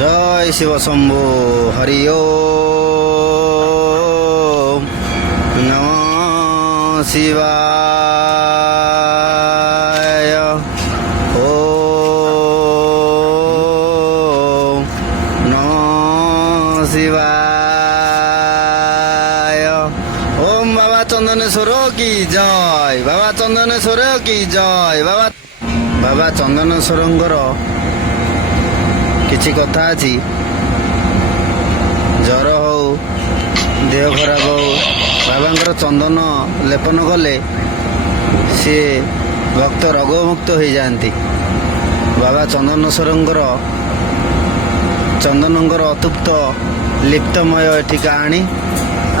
জয় শিব শম্ভু হরি ওম নম শিবায় ওম নম শিবায় ওম বাবা চন্দনেশ্বর কি জয় বাবা চন্দনেশ্বর কি জয় বাবা বাবা চন্দনেশ্বরଙ୍କର କିଛି କଥା ଅଛି ଜ୍ୱର ହଉ ଦେହ ଖରାପ ହଉ ବାବାଙ୍କର ଚନ୍ଦନ ଲେପନ କଲେ ସିଏ ଭକ୍ତ ରୋଗମୁକ୍ତ ହୋଇଯାଆନ୍ତି। ବାବା ଚନ୍ଦନଙ୍କର ଅତୃପ୍ତ ଲିପ୍ତମୟ ଏଠି କାହାଣୀ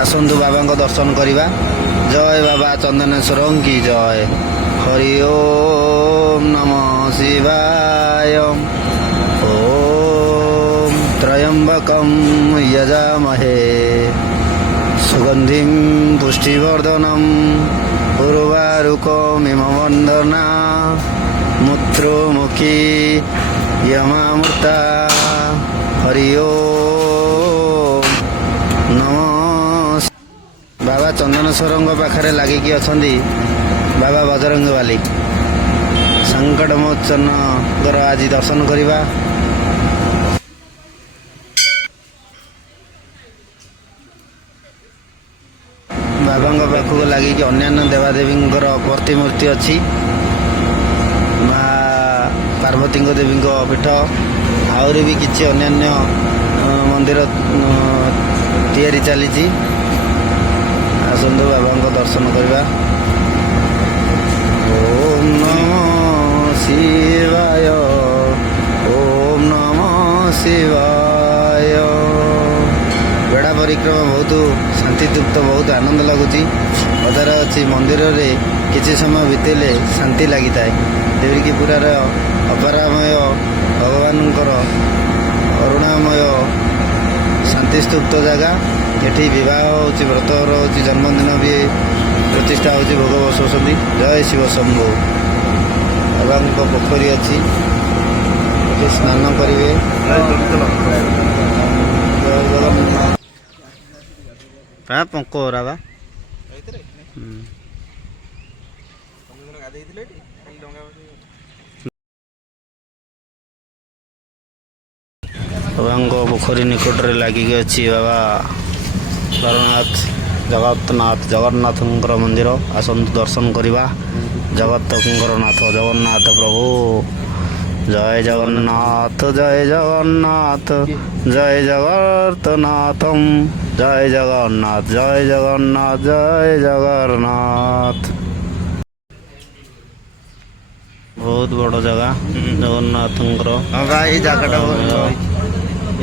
ଆସନ୍ତୁ ବାବାଙ୍କ ଦର୍ଶନ କରିବା। ଜୟ ବାବା ଚନ୍ଦନେଶ୍ୱର କି ଜୟ ହରି ଓମ୍ ନମ ଶିବାୟ ଓମ୍ ତ୍ରୟମ୍ବକଂ ଯଜାମହେ ସୁଗନ୍ଧିଂ ପୁଷ୍ଟିବର୍ଧନଂ ଉର୍ବାରୁକମିମ ବନ୍ଦନା ମୂତ୍ରମୁଖୀ ୟମାମୃତା ହରି ଓମ୍ ନମ। ବାବା ଚନ୍ଦନେଶ୍ୱରଙ୍କ ପାଖରେ ଲାଗିକି ଅଛନ୍ତି ବାବା ବଜରଙ୍ଗବାଲି। ସଙ୍କଟମୋଚନଙ୍କର ଆଜି ଦର୍ଶନ କରିବା। ବାବାଙ୍କ ପାଖକୁ ଲାଗିକି ଅନ୍ୟାନ୍ୟ ଦେବାଦେବୀଙ୍କର ପ୍ରତିମୂର୍ତ୍ତି ଅଛି। ମା ପାର୍ବତୀଙ୍କ ଦେବୀଙ୍କ ପୀଠ ଆହୁରି ବି କିଛି ଅନ୍ୟାନ୍ୟ ମନ୍ଦିର ତିଆରି ଚାଲିଛି। ଆସନ୍ତୁ ବାବାଙ୍କ ଦର୍ଶନ କରିବା। ଓମ୍ ନମ ଶିବାୟ ଓମ୍ ନମ ଶିବାୟ। ବେଢ଼ା ପରିକ୍ରମା ବହୁତ ଶାନ୍ତିତୃପ୍ତ, ବହୁତ ଆନନ୍ଦ ଲାଗୁଛି। କଥାରେ ଅଛି ମନ୍ଦିରରେ କିଛି ସମୟ ବିତେଇଲେ ଶାନ୍ତି ଲାଗିଥାଏ। ଯେପରିକି ପୁରାର ଅପରାମୟ ଭଗବାନଙ୍କର ଅରୁଣାମୟ ଶାନ୍ତିସ୍ତୁପ୍ତ ଜାଗା। ଏଠି ବିବାହ ହେଉଛି, ବ୍ରତଘର ହେଉଛି, ଜନ୍ମଦିନ ବି ପ୍ରତିଷ୍ଠା ହେଉଛି, ଭୋଗ ବସାଉଛନ୍ତି। ଜୟ ଶିବ ଶମ୍ଭୁ। ବାବାଙ୍କ ପୋଖରୀ ଅଛି, ଏଠି ସ୍ନାନ କରିବେ। ପଙ୍କରା ବା ବାବାଙ୍କ ପୋଖରୀ ନିକଟରେ ଲାଗିକି ଅଛି ବାବା ଜଗନ୍ନାଥଙ୍କର ମନ୍ଦିର। ଆସନ୍ତୁ ଦର୍ଶନ କରିବା। ଜଗତଙ୍କର ନାଥ ଜଗନ୍ନାଥ ପ୍ରଭୁ। ଜୟ ଜଗନ୍ନାଥ ଜୟ ଜଗନ୍ନାଥ ଜୟ ଜଗନ୍ନାଥଂ ଜୟ ଜଗନ୍ନାଥ ଜୟ ଜଗନ୍ନାଥ ଜୟ ଜଗନ୍ନାଥ। ବହୁତ ବଡ଼ ଜାଗା ଜଗନ୍ନାଥଙ୍କର। ହଁ ଭାଇ ଏଇ ଜାଗାଟା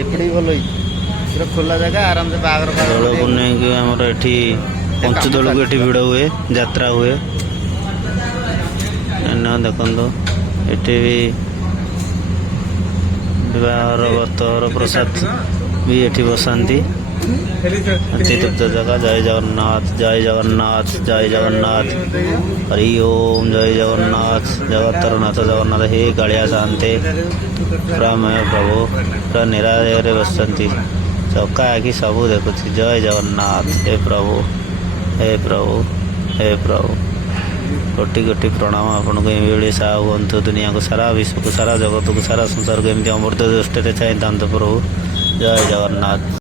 ଏପଟେ ବି ଭଲ ହେଇଛି, ପୁରା ଖୋଲା ଜାଗା, ଆରାମସେ ବାହାଘର ଦୋଳକୁ ନେଇକି ଆମର ଏଠି ପଞ୍ଚୁଦୋଳକୁ ଏଠି ଭିଡ଼ ହୁଏ, ଯାତ୍ରା ହୁଏ। ଦେଖନ୍ତୁ ଏଠି ବି ବିବାହର ବ୍ରତଘର ପ୍ରସାଦ ବି ଏଠି ବସାନ୍ତି। ଅତିତୃପ୍ତ ଜାଗା। ଜୟ ଜଗନ୍ନାଥ ଜୟ ଜଗନ୍ନାଥ ଜୟ ଜଗନ୍ନାଥ ହରି ଓମ୍ ଜୟ ଜଗନ୍ନାଥ। ଜଗତର ନାଥ ଜଗନ୍ନାଥ ହେ କାଳିଆ ଶାନ୍ତେ ପ୍ରାମୟ ପ୍ରଭୁ। ପୁରା ନିରାଳୟରେ ବସିଛନ୍ତି, ଚକା ଆଖି ସବୁ ଦେଖୁଛି। ଜୟ ଜଗନ୍ନାଥ। ହେ ପ୍ରଭୁ ହେ ପ୍ରଭୁ ହେ ପ୍ରଭୁ। କୋଟି କୋଟି ପ୍ରଣାମ ଆପଣଙ୍କୁ। ଏଇଭଳି ସାହା ହୁଅନ୍ତୁ। ଦୁନିଆକୁ ସାରା ବିଶ୍ୱକୁ ସାରା ଜଗତକୁ ସାରା ସଂସାରକୁ ଏମିତି ଅମୃତ ଦୃଷ୍ଟିରେ ଚାହିଁଥାନ୍ତୁ ପ୍ରଭୁ। ଜୟ ଜଗନ୍ନାଥ।